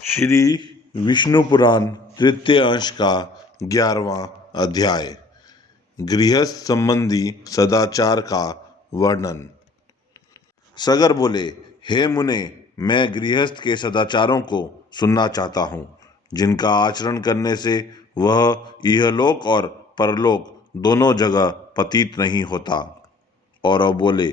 श्री विष्णु पुराण तृतीय अंश का 11वां अध्याय गृहस्थ संबंधी सदाचार का वर्णन। सगर बोले, हे मुने, मैं गृहस्थ के सदाचारों को सुनना चाहता हूँ, जिनका आचरण करने से वह इहलोक और परलोक दोनों जगह पतित नहीं होता। और अब बोले,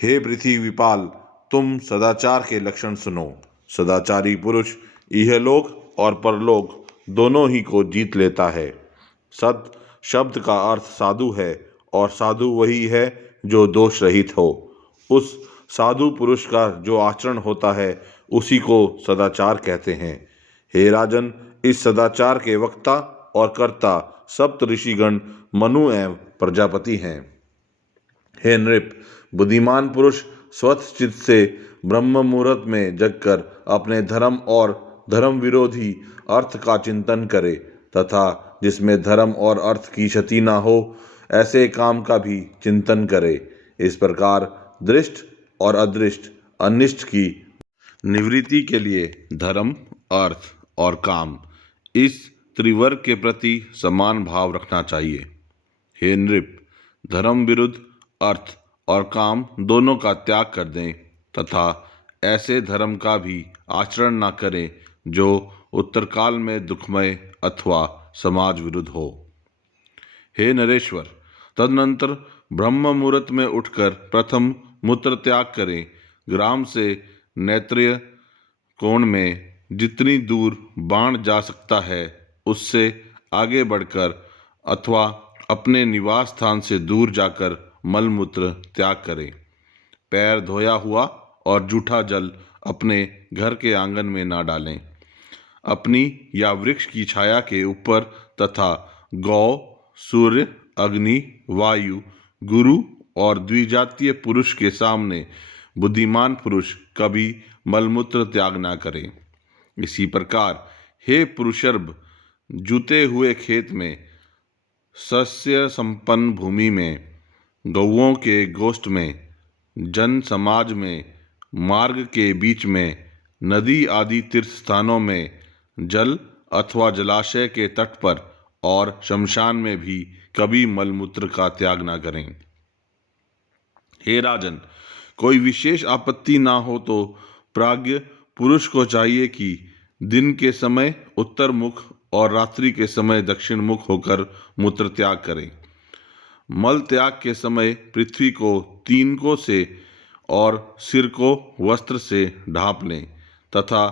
हे पृथ्वीपाल, तुम सदाचार के लक्षण सुनो। सदाचारी पुरुष इहलोक और परलोक दोनों ही को जीत लेता है। सत शब्द का अर्थ साधु है, और साधु वही है जो दोष रहित हो। उस साधु पुरुष का जो आचरण होता है उसी को सदाचार कहते हैं। हे राजन, इस सदाचार के वक्ता और कर्ता सप्त ऋषिगण मनु एवं प्रजापति हैं। हे नृप, बुद्धिमान पुरुष स्वतः चित्त से ब्रह्म मुहूर्त में जगकर अपने धर्म और धर्म विरोधी अर्थ का चिंतन करे, तथा जिसमें धर्म और अर्थ की क्षति न हो ऐसे काम का भी चिंतन करे। इस प्रकार दृष्ट और अदृष्ट अनिष्ट की निवृत्ति के लिए धर्म, अर्थ और काम, इस त्रिवर्ग के प्रति समान भाव रखना चाहिए। हे नृप, धर्म विरुद्ध अर्थ और काम दोनों का त्याग कर दें, तथा ऐसे धर्म का भी आचरण न करें जो उत्तरकाल में दुखमय अथवा समाज विरुद्ध हो। हे नरेश्वर, तदनंतर ब्रह्म मुहूर्त में उठकर प्रथम मूत्र त्याग करें। ग्राम से नैत्रेय कोण में जितनी दूर बाण जा सकता है उससे आगे बढ़कर अथवा अपने निवास स्थान से दूर जाकर मलमूत्र त्याग करें। पैर धोया हुआ और जूठा जल अपने घर के आंगन में ना डालें। अपनी या वृक्ष की छाया के ऊपर तथा गौ, सूर्य, अग्नि, वायु, गुरु और द्विजातीय पुरुष के सामने बुद्धिमान पुरुष कभी मलमूत्र त्याग ना करें। इसी प्रकार हे पुरुषर्भ, जूते हुए खेत में, सस्य संपन्न भूमि में, गौओं के गोष्ठ में, जन समाज में, मार्ग के बीच में, नदी आदि तीर्थ स्थानों में, जल अथवा जलाशय के तट पर और शमशान में भी कभी मलमूत्र का त्याग ना करें। हे राजन, कोई विशेष आपत्ति ना हो तो प्राज्ञ पुरुष को चाहिए कि दिन के समय उत्तर मुख और रात्रि के समय दक्षिण मुख होकर मूत्र त्याग करें। मल त्याग के समय पृथ्वी को तीनकों से और सिर को वस्त्र से ढांप लें, तथा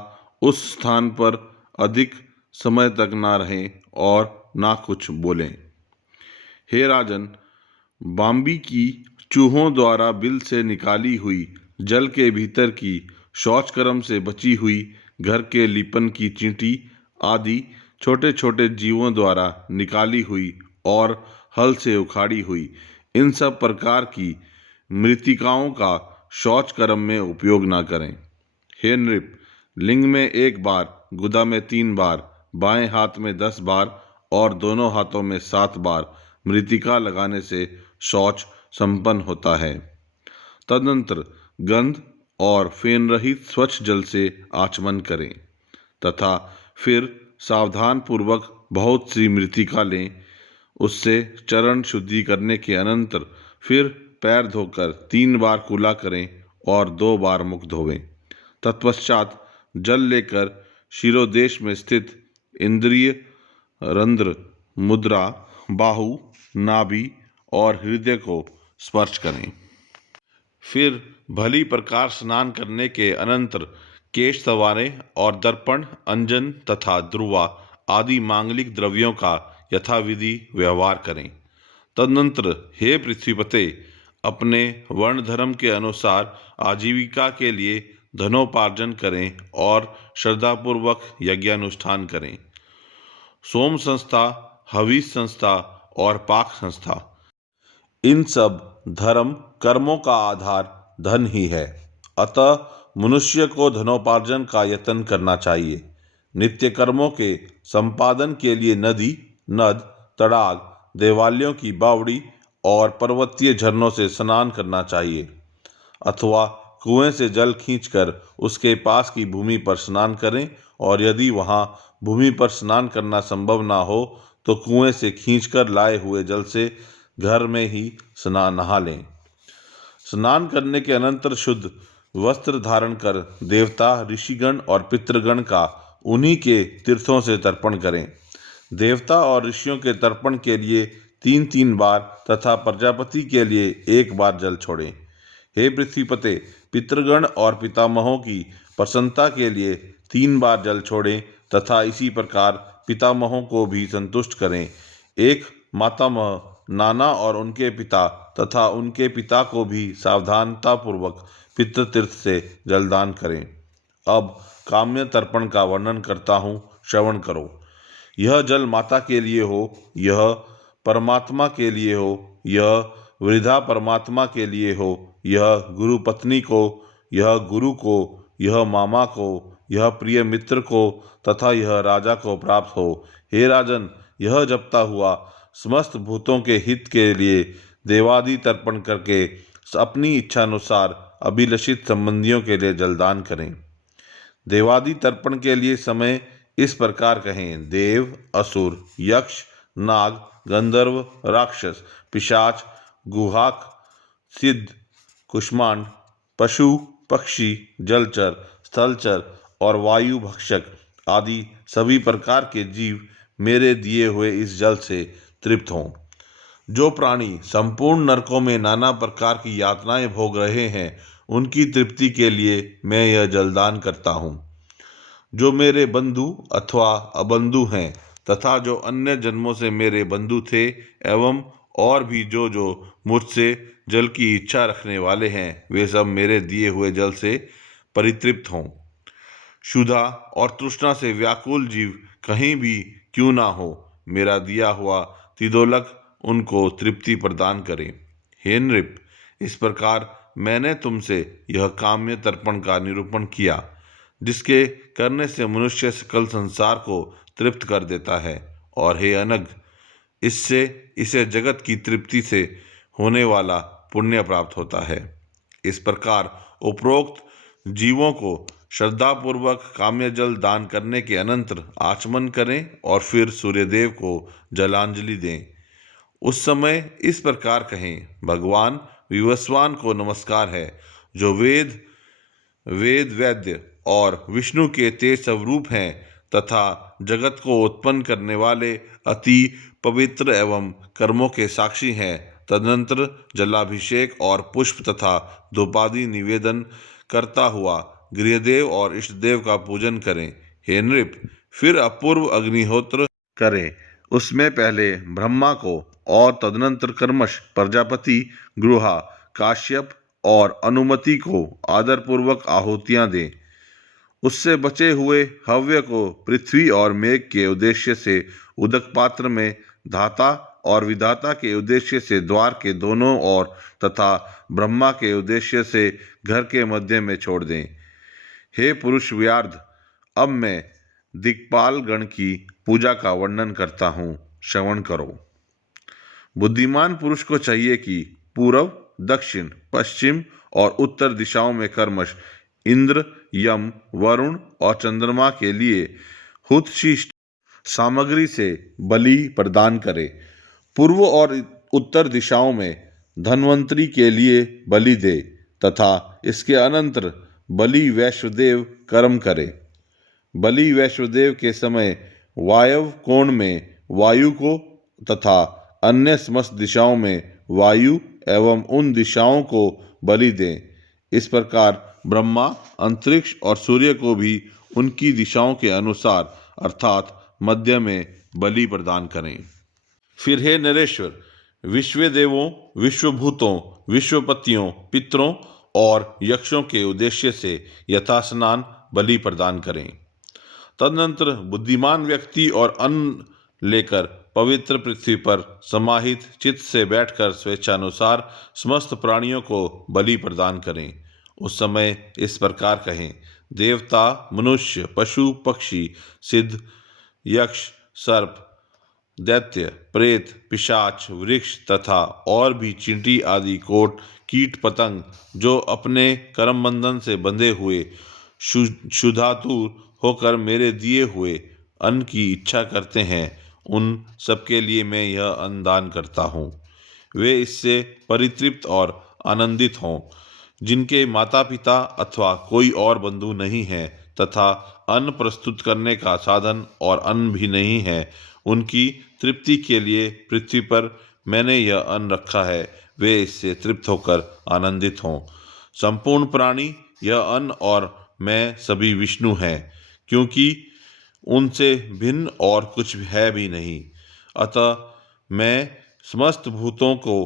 उस स्थान पर अधिक समय तक ना रहें और ना कुछ बोलें। हे राजन, बाम्बी की चूहों द्वारा बिल से निकाली हुई, जल के भीतर की, शौच कर्म से बची हुई, घर के लीपन की चींटी आदि छोटे छोटे जीवों द्वारा निकाली हुई और हल से उखाड़ी हुई इन सब प्रकार की मृतिकाओं का शौच कर्म में उपयोग ना करें। हे नृप, लिंग में 1 बार, गुदा में 3 बार, बाएं हाथ में 10 बार और दोनों हाथों में 7 बार मृतिका लगाने से शौच संपन्न होता है। तदनंतर गंध और फेन रहित स्वच्छ जल से आचमन करें, तथा फिर सावधान पूर्वक बहुत सी मृतिका लें। उससे चरण शुद्धि करने के अनंतर फिर पैर धोकर 3 बार कुला करें और 2 बार मुख धोवें। तत्पश्चात जल लेकर शिरोदेश में स्थित इंद्रिय रंध्र, मुद्रा, बाहु, नाभि और हृदय को स्पर्श करें। फिर भली प्रकार स्नान करने के अनंतर केश संवारें और दर्पण, अंजन तथा ध्रुवा आदि मांगलिक द्रव्यों का यथाविधि व्यवहार करें। तदनंतर हे पृथ्वीपते, अपने वर्ण धर्म के अनुसार आजीविका के लिए धनोपार्जन करें और श्रद्धापूर्वक यज्ञानुष्ठान करें। सोम संस्था, हविष संस्था और पाक संस्था, इन सब धर्म कर्मों का आधार धन ही है। अतः मनुष्य को धनोपार्जन का यत्न करना चाहिए। नित्य कर्मों के संपादन के लिए नदी, नद, तड़ाग, देवालयों की बावड़ी और पर्वतीय झरनों से स्नान करना चाहिए, अथवा कुएं से जल खींचकर उसके पास की भूमि पर स्नान करें, और यदि वहां भूमि पर स्नान करना संभव ना हो तो कुएं से खींचकर लाए हुए जल से घर में ही नहा लें। स्नान करने के अनंतर शुद्ध वस्त्र धारण कर देवता, ऋषिगण और पितृगण का उन्हीं के तीर्थों से तर्पण करें। देवता और ऋषियों के तर्पण के लिए 3-3 बार तथा प्रजापति के लिए 1 बार जल छोड़ें। हे पृथ्वीपते, पितृगण और पितामहों की प्रसन्नता के लिए 3 बार जल छोड़ें तथा इसी प्रकार पितामहों को भी संतुष्ट करें। एक मातामह, नाना और उनके पिता तथा उनके पिता को भी सावधानतापूर्वक पितृतीर्थ से जलदान करें। अब काम्य तर्पण का वर्णन करता हूँ, श्रवण करो। यह जल माता के लिए हो, यह परमात्मा के लिए हो, यह वृद्धा परमात्मा के लिए हो, यह गुरु पत्नी को, यह गुरु को, यह मामा को, यह प्रिय मित्र को तथा यह राजा को प्राप्त हो। हे राजन, यह जपता हुआ समस्त भूतों के हित के लिए देवादि तर्पण करके अपनी इच्छानुसार अभिलषित संबंधियों के लिए जलदान करें। देवादि तर्पण के लिए समय इस प्रकार कहें: देव, असुर, यक्ष, नाग, गंधर्व, राक्षस, पिशाच, गुहाक, सिद्ध, कुष्मांड, पशु, पक्षी, जलचर, स्थलचर और वायु भक्षक आदि सभी प्रकार के जीव मेरे दिए हुए इस जल से तृप्त हों। जो प्राणी संपूर्ण नरकों में नाना प्रकार की यातनाएं भोग रहे हैं, उनकी तृप्ति के लिए मैं यह जलदान करता हूँ। जो मेरे बंधु अथवा अबंधु हैं तथा जो अन्य जन्मों से मेरे बंधु थे एवं और भी जो मुझसे जल की इच्छा रखने वाले हैं, वे सब मेरे दिए हुए जल से परितृप्त हों। क्षुधा और तृष्णा से व्याकुल जीव कहीं भी क्यों ना हो, मेरा दिया हुआ तिदोलक उनको तृप्ति प्रदान करे। हे नृप, इस प्रकार मैंने तुमसे यह काम्य तर्पण का निरूपण किया, जिसके करने से मनुष्य सकल संसार को तृप्त कर देता है। और हे अनग, इससे इसे जगत की तृप्ति से होने वाला पुण्य प्राप्त होता है। इस प्रकार उपरोक्त जीवों को श्रद्धापूर्वक काम्य जल दान करने के अनंतर आचमन करें और फिर सूर्यदेव को जलांजलि दें। उस समय इस प्रकार कहें: भगवान विवस्वान को नमस्कार है, जो वेद वैद्य और विष्णु के तेज स्वरूप हैं तथा जगत को उत्पन्न करने वाले अति पवित्र एवं कर्मों के साक्षी हैं। तदनंतर जलाभिषेक और पुष्प तथा धूपादि निवेदन करता हुआ गृहदेव और इष्टदेव का पूजन करें। हे नृप, फिर अपूर्व अग्निहोत्र करें। उसमें पहले ब्रह्मा को और तदनंतर कर्मश प्रजापति, गृहा, काश्यप और अनुमति को आदरपूर्वक आहुतियां दें। उससे बचे हुए हव्य को पृथ्वी और मेघ के उद्देश्य से उदक पात्र में, धाता और विधाता के उद्देश्य से द्वार के दोनों ओर तथा ब्रह्मा के उद्देश्य से घर के मध्य में छोड़ दें। हे पुरुष व्यार्ध, अब मैं दिक्पाल गण की पूजा का वर्णन करता हूँ, श्रवण करो। बुद्धिमान पुरुष को चाहिए कि पूर्व, दक्षिण, पश्चिम और उत्तर दिशाओं में कर्मश इंद्र, यम, वरुण और चंद्रमा के लिए हुतशिष्ट सामग्री से बलि प्रदान करे। पूर्व और उत्तर दिशाओं में धन्वंतरी के लिए बलि दे तथा इसके अनंतर बलि वैश्वदेव कर्म करे। बलि वैश्वदेव के समय वायव्य कोण में वायु को तथा अन्य समस्त दिशाओं में वायु एवं उन दिशाओं को बलि दें। इस प्रकार ब्रह्मा, अंतरिक्ष और सूर्य को भी उनकी दिशाओं के अनुसार अर्थात मध्य में बलि प्रदान करें। फिर हे नरेश्वर, विश्वदेवों, विश्वभूतों, विश्वपतियों, पितरों और यक्षों के उद्देश्य से यथास्नान बलि प्रदान करें। तदनंतर बुद्धिमान व्यक्ति और अन्न लेकर पवित्र पृथ्वी पर समाहित चित्त से बैठकर स्वेच्छानुसार समस्त प्राणियों को बलि प्रदान करें। उस समय इस प्रकार कहें: देवता, मनुष्य, पशु, पक्षी, सिद्ध, यक्ष, सर्प, दैत्य, प्रेत, पिशाच, वृक्ष तथा और भी चींटी आदि कोट कीट पतंग जो अपने कर्म बंधन से बंधे हुए क्षुधातुर होकर मेरे दिए हुए अन्न की इच्छा करते हैं, उन सबके लिए मैं यह अन्न दान करता हूँ। वे इससे परितृप्त और आनंदित हों। जिनके माता पिता अथवा कोई और बंधु नहीं है तथा अन्न प्रस्तुत करने का साधन और अन्न भी नहीं है, उनकी तृप्ति के लिए पृथ्वी पर मैंने यह अन्न रखा है, वे इससे तृप्त होकर आनंदित हों। संपूर्ण प्राणी, यह अन्न और मैं सभी विष्णु हैं, क्योंकि उनसे भिन्न और कुछ है भी नहीं। अतः मैं समस्त भूतों को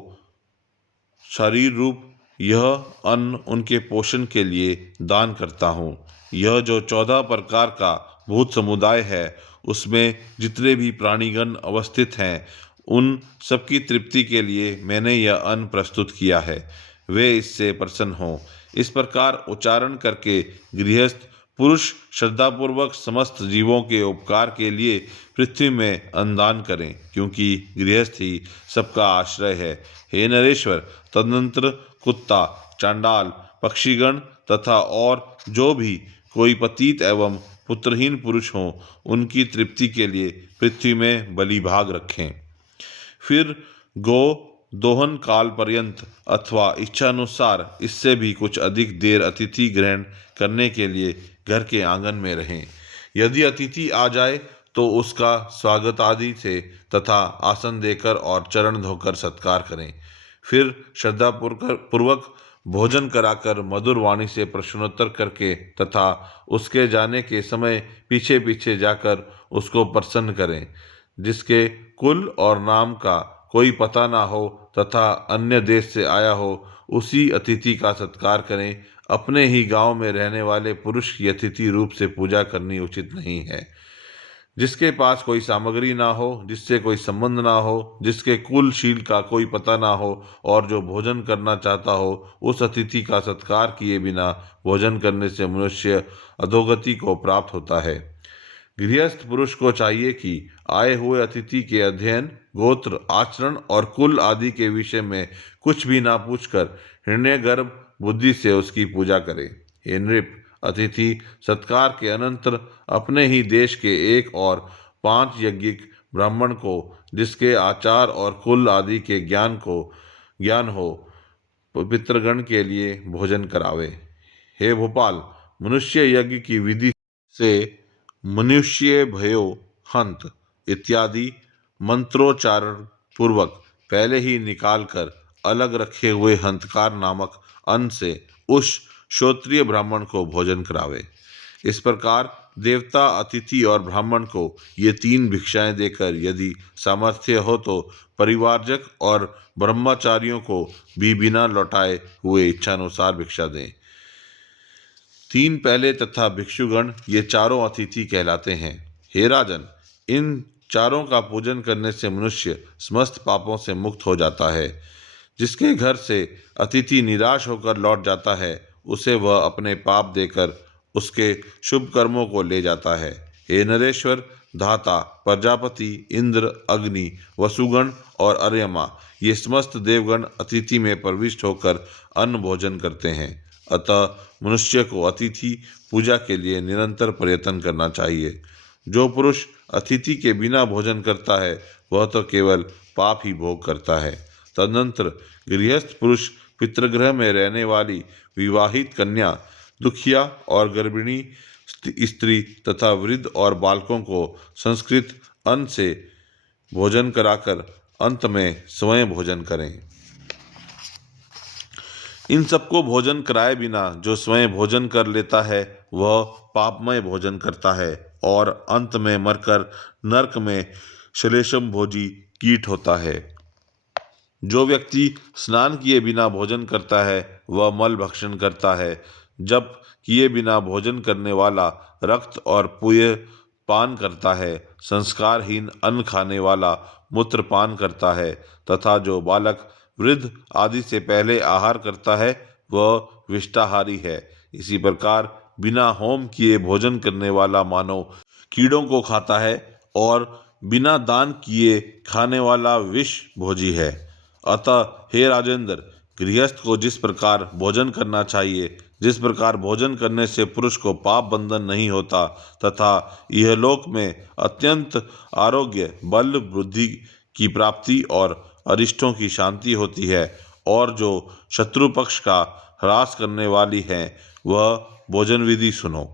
शरीर रूप यह अन्न उनके पोषण के लिए दान करता हूँ। यह जो 14 प्रकार का भूत समुदाय है, उसमें जितने भी प्राणीगण अवस्थित हैं, उन सबकी तृप्ति के लिए मैंने यह अन्न प्रस्तुत किया है, वे इससे प्रसन्न हों। इस प्रकार उच्चारण करके गृहस्थ पुरुष श्रद्धापूर्वक समस्त जीवों के उपकार के लिए पृथ्वी में अन्नदान करें, क्योंकि गृहस्थ ही सबका आश्रय है। हे नरेश्वर, तदनंतर कुत्ता, चांडाल, पक्षीगण तथा और जो भी कोई पतित एवं पुत्रहीन पुरुष हों, उनकी तृप्ति के लिए पृथ्वी में बलिभाग रखें। फिर गो दोहन काल पर्यंत अथवा इच्छानुसार इससे भी कुछ अधिक देर अतिथि ग्रहण करने के लिए घर के आंगन में रहें। यदि अतिथि आ जाए तो उसका स्वागत आदि से तथा आसन देकर और चरण धोकर सत्कार करें। फिर श्रद्धा पूर्वक भोजन कराकर मधुर वाणी से प्रश्नोत्तर करके तथा उसके जाने के समय पीछे पीछे जाकर उसको प्रसन्न करें। जिसके कुल और नाम का कोई पता ना हो तथा अन्य देश से आया हो, उसी अतिथि का सत्कार करें। अपने ही गांव में रहने वाले पुरुष की अतिथि रूप से पूजा करनी उचित नहीं है। जिसके पास कोई सामग्री ना हो, जिससे कोई संबंध ना हो, जिसके कुलशील का कोई पता ना हो और जो भोजन करना चाहता हो, उस अतिथि का सत्कार किए बिना भोजन करने से मनुष्य अधोगति को प्राप्त होता है। गृहस्थ पुरुष को चाहिए कि आए हुए अतिथि के अध्ययन, गोत्र, आचरण और कुल आदि के विषय में कुछ भी ना पूछकर हृदयगर्भ बुद्धि से उसकी पूजा करे। हे नृप, अतिथि सत्कार के अनंतर अपने ही देश के 1 और 5 यज्ञिक ब्राह्मण को, जिसके आचार और कुल आदि के ज्ञान हो, पितृगण के लिए भोजन करावे। हे भोपाल, मनुष्य यज्ञ की विधि से मनुष्य भयो हंत इत्यादि मंत्रोच्चारण पूर्वक पहले ही निकाल कर अलग रखे हुए हंतकार नामक अन्न से उस श्रोत्रिय ब्राह्मण को भोजन करावे। इस प्रकार देवता, अतिथि और ब्राह्मण को ये 3 भिक्षाएं देकर यदि सामर्थ्य हो तो परिवारजक और ब्रह्मचारियों को भी बिना लौटाए हुए इच्छानुसार भिक्षा दें। 3 पहले तथा भिक्षुगण, ये चारों अतिथि कहलाते हैं। हे राजन, इन चारों का पूजन करने से मनुष्य समस्त पापों से मुक्त हो जाता है। जिसके घर से अतिथि निराश होकर लौट जाता है, उसे वह अपने पाप देकर उसके शुभ कर्मों को ले जाता है। हे नरेश्वर, धाता, प्रजापति, इंद्र, अग्नि, वसुगण और अर्यमा, ये समस्त देवगण अतिथि में प्रविष्ट होकर अन्न भोजन करते हैं। अतः मनुष्य को अतिथि पूजा के लिए निरंतर प्रयत्न करना चाहिए। जो पुरुष अतिथि के बिना भोजन करता है, वह तो केवल पाप ही भोग करता है। तदनंतर गृहस्थ पुरुष पितृगृह में रहने वाली विवाहित कन्या, दुखिया और गर्भिणी स्त्री तथा वृद्ध और बालकों को संस्कृत अन्न से भोजन कराकर अंत में स्वयं भोजन करें। इन सबको भोजन कराए बिना जो स्वयं भोजन कर लेता है, वह पापमय भोजन करता है और अंत में मरकर नरक में श्लेषम भोजी कीट होता है। जो व्यक्ति स्नान किए बिना भोजन करता है, वह मल भक्षण करता है। जब किए बिना भोजन करने वाला रक्त और पुय पान करता है, संस्कारहीन अन्न खाने वाला मूत्र पान करता है तथा जो बालक, वृद्ध आदि से पहले आहार करता है, वह विष्टाहारी है। इसी प्रकार बिना होम किए भोजन करने वाला मानव कीड़ों को खाता है और बिना दान किए खाने वाला विष भोजी है। अतः हे राजेंद्र, गृहस्थ को जिस प्रकार भोजन करना चाहिए, जिस प्रकार भोजन करने से पुरुष को पाप बंधन नहीं होता तथा इहलोक में अत्यंत आरोग्य, बल, बुद्धि की प्राप्ति और अरिष्टों की शांति होती है, और जो शत्रु पक्ष का ह्रास करने वाली है, वह भोजन विधि सुनो।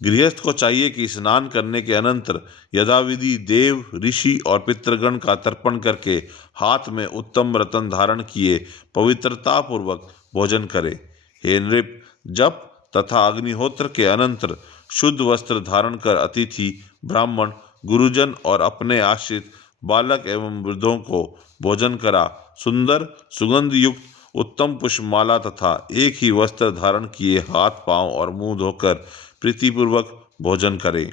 गृहस्थ को चाहिए कि स्नान करने के अनंतर यथाविधि देव, ऋषि और पितृगण का तर्पण करके हाथ में उत्तम रत्न धारण किए पवित्रता पूर्वक भोजन करे। हे नृप, जप तथा अग्निहोत्र के अनंतर शुद्ध वस्त्र धारण कर अतिथि, ब्राह्मण, गुरुजन और अपने आश्रित बालक एवं वृद्धों को भोजन करा सुंदर सुगंध युक्त उत्तम पुष्पमाला तथा एक ही वस्त्र धारण किए हाथ, पांव और मुंह धोकर प्रीतिपूर्वक भोजन करें।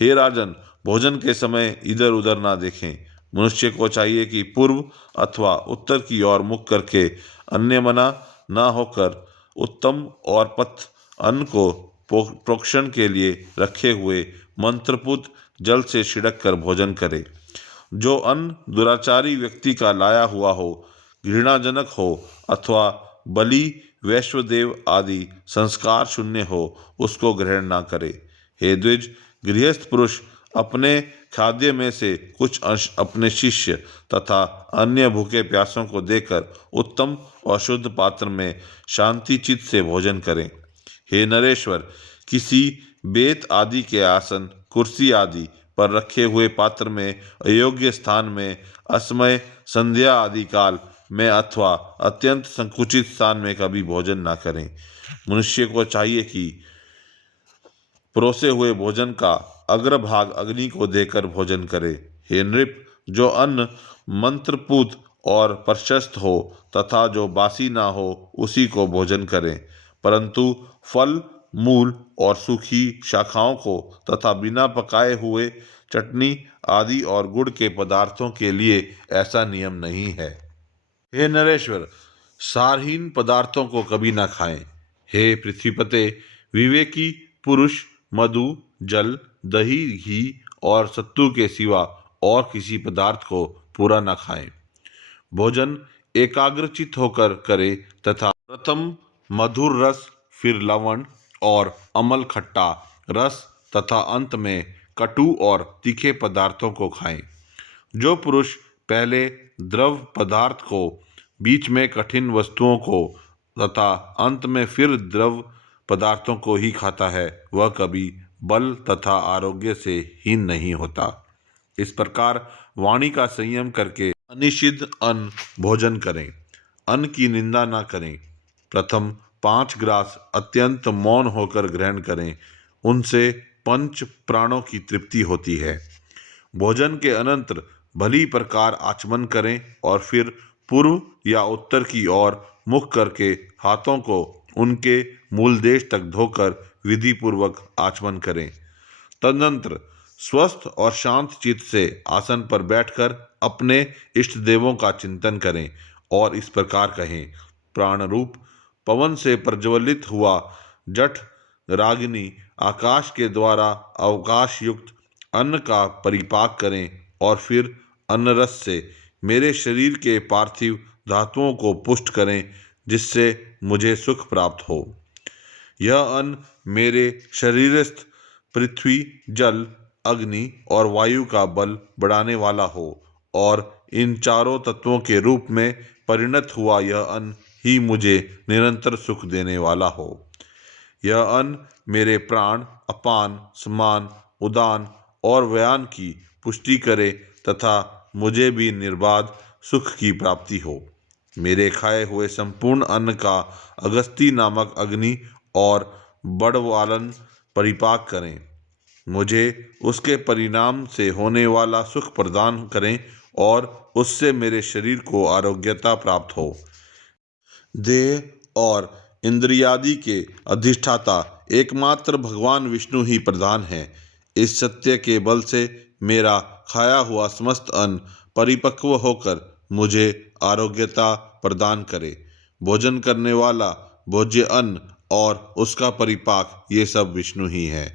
हे राजन, भोजन के समय इधर उधर ना देखें। मनुष्य को चाहिए कि पूर्व अथवा उत्तर की ओर मुख करके अन्यमना ना होकर उत्तम और पथ अन्न को प्रोक्षण के लिए रखे हुए मंत्रपूत जल से छिड़क कर भोजन करे। जो अन्न दुराचारी व्यक्ति का लाया हुआ हो, घृणाजनक हो अथवा बलि, वैश्वदेव आदि संस्कार शून्य हो, उसको ग्रहण ना करे। हे द्विज, गृहस्थ पुरुष अपने खाद्य में से कुछ अंश अपने शिष्य तथा अन्य भूखे प्यासों को देकर उत्तम और शुद्ध पात्र में शांति चित्त से भोजन करें। हे नरेश्वर, किसी बेत आदि के आसन, कुर्सी आदि पर रखे हुए पात्र में अयोग्य स्थान में, असमय संध्या आदि काल में अथवा अत्यंत संकुचित स्थान में कभी भोजन ना करें। मनुष्य को चाहिए कि परोसे हुए भोजन का अग्रभाग अग्नि को देकर भोजन करे। हे नृप, जो अन्न मंत्रपूत और प्रशस्त हो तथा जो बासी ना हो, उसी को भोजन करें, परंतु फल, मूल और सूखी शाखाओं को तथा बिना पकाए हुए चटनी आदि और गुड़ के पदार्थों के लिए ऐसा नियम नहीं है। हे नरेश्वर, सारहीन पदार्थों को कभी ना खाएं। हे पृथ्वीपते, विवेकी पुरुष मधु, जल, दही, घी और सत्तू के सिवा और किसी पदार्थ को पूरा ना खाएं। भोजन एकाग्रचित होकर करे तथा प्रथम मधुर रस, फिर लवण और अम्ल खट्टा रस तथा अंत में कटु और तीखे पदार्थों को खाएं। जो पुरुष पहले द्रव पदार्थ को, बीच में कठिन वस्तुओं को तथा अंत में फिर द्रव पदार्थों को ही खाता है, वह कभी बल तथा आरोग्य से हीन नहीं होता। इस प्रकार वाणी का संयम करके अनिषिद्ध अन्न भोजन करें। अन्न की निंदा ना करें। प्रथम 5 ग्रास अत्यंत मौन होकर ग्रहण करें, उनसे पंच प्राणों की तृप्ति होती है। भोजन के अनंतर भली प्रकार आचमन करें और फिर पूर्व या उत्तर की ओर मुख करके हाथों को उनके मूल देश तक धोकर विधि पूर्वक आचमन करें। तदनंतर स्वस्थ और शांत चित्त से आसन पर बैठकर अपने इष्ट देवों का चिंतन करें और इस प्रकार कहें। प्राण रूप पवन से प्रज्वलित हुआ जठ रागिनी आकाश के द्वारा अवकाश युक्त अन्न का परिपाक करें और फिर अन्न रस से मेरे शरीर के पार्थिव धातुओं को पुष्ट करें, जिससे मुझे सुख प्राप्त हो। यह अन्न मेरे शरीरस्थ पृथ्वी, जल, अग्नि और वायु का बल बढ़ाने वाला हो और इन चारों तत्वों के रूप में परिणत हुआ यह अन्न ही मुझे निरंतर सुख देने वाला हो। यह अन्न मेरे प्राण, अपान, समान, उदान और व्यान की पुष्टि करे तथा मुझे भी निर्बाध सुख की प्राप्ति हो। मेरे खाए हुए संपूर्ण अन्न का अगस्ती नामक अग्नि और बड़वालन परिपाक करें। मुझे उसके परिणाम से होने वाला सुख प्रदान करें और उससे मेरे शरीर को आरोग्यता प्राप्त हो। देह और इंद्रियादि के अधिष्ठाता एकमात्र भगवान विष्णु ही प्रधान हैं। इस सत्य के बल से मेरा खाया हुआ समस्त अन्न परिपक्व होकर मुझे आरोग्यता प्रदान करे। भोजन करने वाला, भोज्य अन्न और उसका परिपाक, ये सब विष्णु ही है।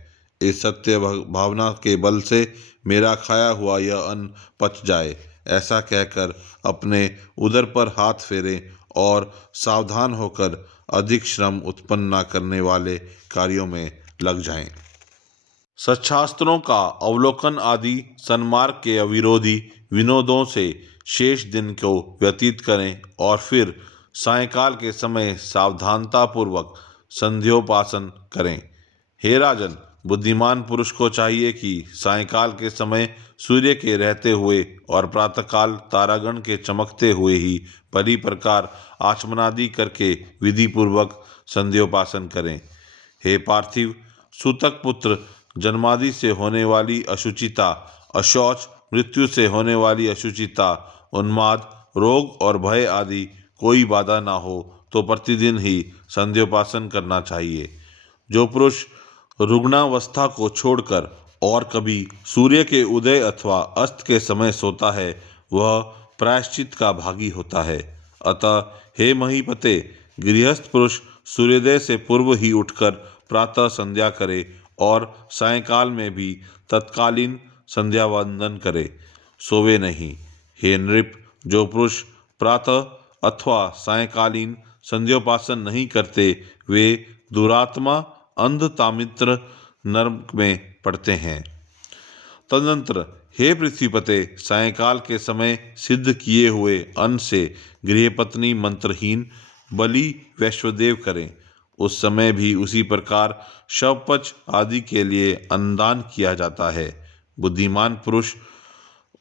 इस सत्य भावना के बल से मेरा खाया हुआ यह अन्न पच जाए, ऐसा कहकर अपने उदर पर हाथ फेरें और सावधान होकर अधिक श्रम उत्पन्न न करने वाले कार्यों में लग जाएं। सच्छास्त्रों का अवलोकन आदि सन्मार्ग के अविरोधी विनोदों से शेष दिन को व्यतीत करें और फिर सायंकाल के समय सावधानतापूर्वक संध्योपासन करें। हे राजन, बुद्धिमान पुरुष को चाहिए कि सायंकाल के समय सूर्य के रहते हुए और प्रातःकाल तारागण के चमकते हुए ही परी प्रकार आचमनादि करके विधि पूर्वक संध्योपासन करें। हे पार्थिव, सूतक पुत्र, जन्मादि से होने वाली अशुचिता, अशौच, मृत्यु से होने वाली अशुचिता, उन्माद, रोग और भय आदि कोई बाधा ना हो तो प्रतिदिन ही संध्योपासन करना चाहिए। जो पुरुष रुग्णावस्था को छोड़कर और कभी सूर्य के उदय अथवा अस्त के समय सोता है, वह प्रायश्चित का भागी होता है। अतः हे महीपते, गृहस्थ पुरुष सूर्योदय से पूर्व ही उठकर प्रातः संध्या करे और सायंकाल में भी तत्कालीन संध्या वंदन करे, सोवे नहीं। हे नृप, जो पुरुष प्रातः अथवा सायंकालीन संध्योपासन नहीं करते, वे दुरात्मा अंधतामित्र नरक में पड़ते हैं। तदनंतर हे पृथ्वीपते, सायंकाल के समय सिद्ध किए हुए अन्न से गृहपत्नी मंत्रहीन बलि वैश्वदेव करें। उस समय भी उसी प्रकार शवपच आदि के लिए अन्नदान किया जाता है। बुद्धिमान पुरुष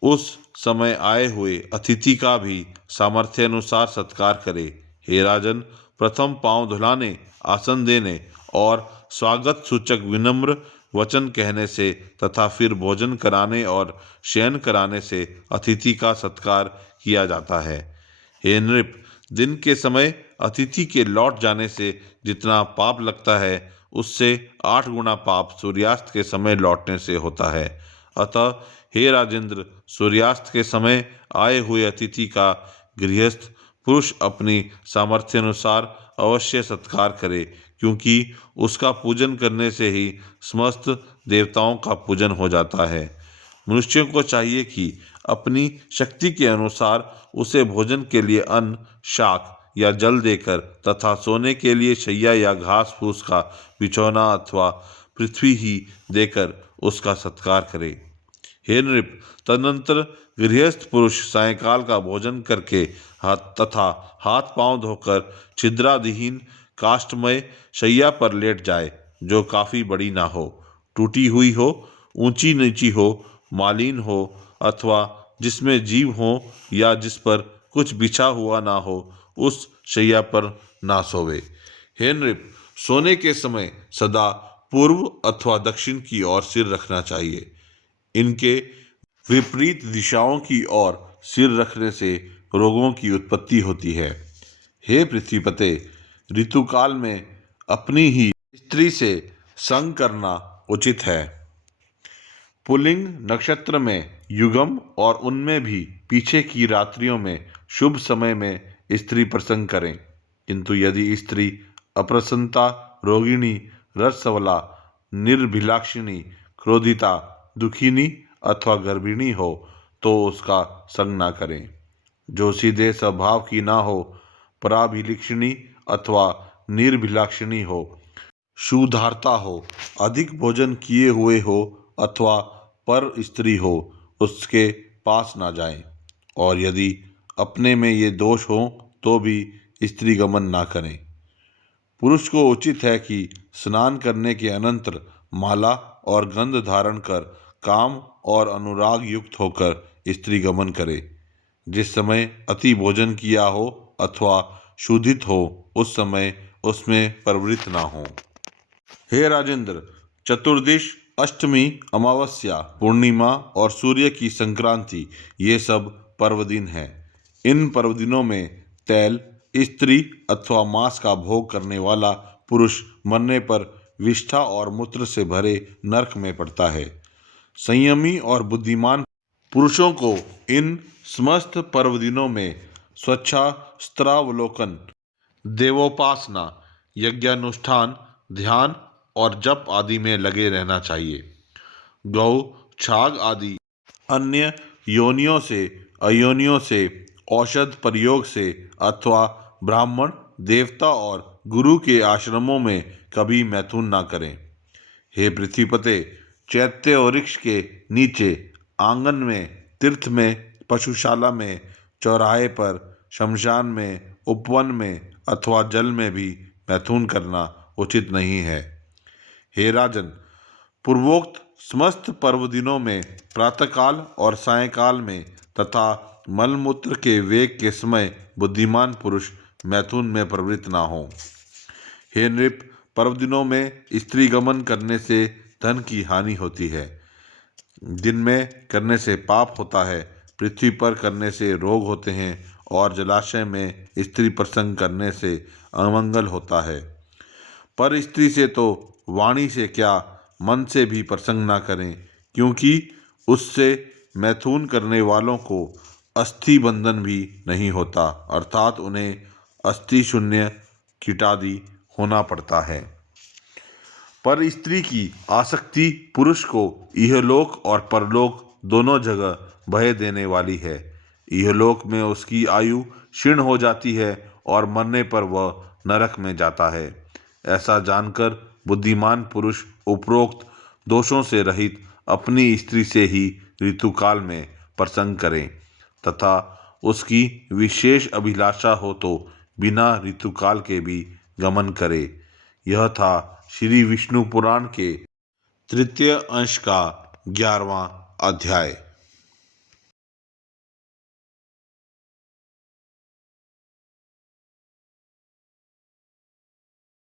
उस समय आए हुए अतिथि का भी सामर्थ्य अनुसार सत्कार करे। हे राजन, प्रथम पांव धुलाने, आसन देने और स्वागत सूचक विनम्र वचन कहने से तथा फिर भोजन कराने और शयन कराने से अतिथि का सत्कार किया जाता है। हे नृप, दिन के समय अतिथि के लौट जाने से जितना पाप लगता है, उससे 8 गुना पाप सूर्यास्त के समय लौटने से होता है। अतः हे राजेंद्र, सूर्यास्त के समय आए हुए अतिथि का गृहस्थ पुरुष अपनी सामर्थ्य अनुसार अवश्य सत्कार करे, क्योंकि उसका पूजन करने से ही समस्त देवताओं का पूजन हो जाता है। मनुष्यों को चाहिए कि अपनी शक्ति के अनुसार उसे भोजन के लिए अन्न, शाक या जल देकर तथा सोने के लिए शैया या घास फूस का बिछौना अथवा पृथ्वी ही देकर उसका सत्कार करे। हे नृप, तदनंतर गृहस्थ पुरुष सायंकाल का भोजन करके हाथ पांव धोकर छिद्रादिहीन काष्ठमय शैया पर लेट जाए, जो काफी बड़ी ना हो, टूटी हुई हो, ऊंची नीची हो, मालिन हो अथवा जिसमें जीव हो या जिस पर कुछ बिछा हुआ ना हो, उस शैया पर ना सोवे। हे नृप, सोने के समय सदा पूर्व अथवा दक्षिण की ओर सिर रखना चाहिए। इनके विपरीत दिशाओं की ओर सिर रखने से रोगों की उत्पत्ति होती है। हे पृथ्वीपते, ऋतुकाल में अपनी ही स्त्री से संग करना उचित है। पुल्लिंग नक्षत्र में युगम और उनमें भी पीछे की रात्रियों में शुभ समय में स्त्री प्रसंग करें, किंतु यदि स्त्री अप्रसन्नता, रोगिणी, रसवला, निर्भिलाक्षिणी, क्रोधिता, दुखिनी अथवा गर्भिणी हो तो उसका संग ना करें। जो सीधे स्वभाव की ना हो, पराभिलक्षिणी अथवा निर्भिलाक्षिणी हो, क्षुधार्ता हो, अधिक भोजन किए हुए हो अथवा पर स्त्री हो, उसके पास ना जाएं। और यदि अपने में ये दोष हो तो भी स्त्री गमन ना करें। पुरुष को उचित है कि स्नान करने के अनंतर माला और गंध धारण कर काम और अनुराग युक्त होकर स्त्री गमन करे। जिस समय अति भोजन किया हो अथवा शुद्धित हो, उस समय उसमें प्रवृत्त ना हो। हे राजेंद्र, चतुर्दश, अष्टमी, अमावस्या, पूर्णिमा और सूर्य की संक्रांति, ये सब पर्व दिन हैं। इन पर्व दिनों में तैल, स्त्री अथवा मांस का भोग करने वाला पुरुष मरने पर विष्ठा और मूत्र से भरे नरक में पड़ता है। संयमी और बुद्धिमान पुरुषों को इन समस्त पर्व दिनों में स्वच्छास्त्रावलोकन, देवोपासना, यज्ञानुष्ठान, ध्यान और जप आदि में लगे रहना चाहिए। गौ, छाग आदि अन्य योनियों से, अयोनियों से, औषध प्रयोग से अथवा ब्राह्मण, देवता और गुरु के आश्रमों में कभी मैथुन ना करें। हे पृथ्वीपते, चैत्य वृक्ष के नीचे, आंगन में, तीर्थ में, पशुशाला में, चौराहे पर, शमशान में, उपवन में अथवा जल में भी मैथुन करना उचित नहीं है। हे राजन, पूर्वोक्त समस्त पर्व दिनों में प्रातःकाल और सायंकाल में तथा मलमूत्र के वेग के समय बुद्धिमान पुरुष मैथुन में प्रवृत्त ना हो। हे नृप, पर्व दिनों में स्त्री गमन करने से धन की हानि होती है, दिन में करने से पाप होता है, पृथ्वी पर करने से रोग होते हैं और जलाशय में स्त्री प्रसंग करने से अमंगल होता है। पर स्त्री से तो वाणी से क्या मन से भी प्रसंग ना करें, क्योंकि उससे मैथुन करने वालों को अस्थि बंधन भी नहीं होता, अर्थात उन्हें अस्थि शून्य कीटादि होना पड़ता है। पर स्त्री की आसक्ति पुरुष को इहलोक और परलोक दोनों जगह भय देने वाली है। इहलोक में उसकी आयु क्षीण हो जाती है और मरने पर वह नरक में जाता है। ऐसा जानकर बुद्धिमान पुरुष उपरोक्त दोषों से रहित अपनी स्त्री से ही ऋतुकाल में प्रसंग करें तथा उसकी विशेष अभिलाषा हो तो बिना ऋतुकाल के भी गमन करे। यह था श्री विष्णु पुराण के तृतीय अंश का 11वां अध्याय।